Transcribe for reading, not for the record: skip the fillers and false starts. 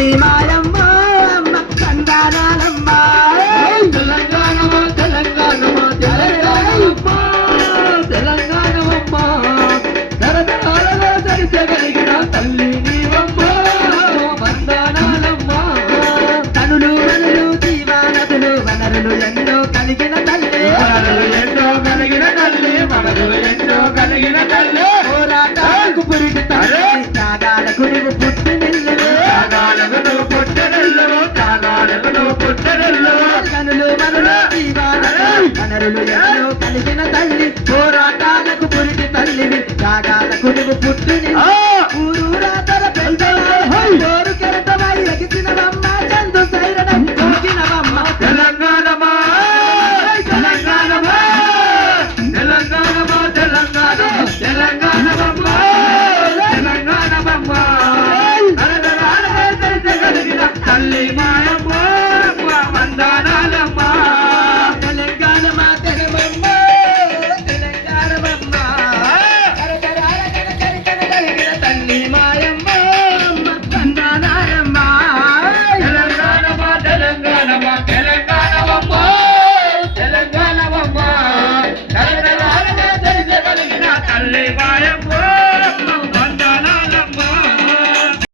తల్లి మాయమ్మ సంతానాలమ్మ తెలంగాణమ్మ తెలంగాణమ్మ తెలంగాణమ్మ తెలంగాణమ్మ తరతరాలలో చరిత్రగలిగిన తల్లి నీవమ్మ వందనాలమ్మ తనులు వనరులు జీవనదులు వనరులు ఎన్నో కలిగిన తల్లి ఎన్నో కలిగిన తల్లి మనలు ఎన్నో కలిగిన తల్లి పోరాటాలకు పురిటి తల్లి త్యాగాలకు నువ్వు పుట్టి నిల్లువే త్యాగాలకు నువ్వు పుట్టనెల్లవు త్యాగాలకు నువ్వు పుట్టనెల్లవు తనులు వనరులు జీవనదులు వనరులు ఎన్నో కలిగిన తల్లి పోరాటాలకు పురిటి తల్లివి త్యాగాలకు నువ్వు పుట్టి నిల్లు ఊరూరా తర పెద్దలు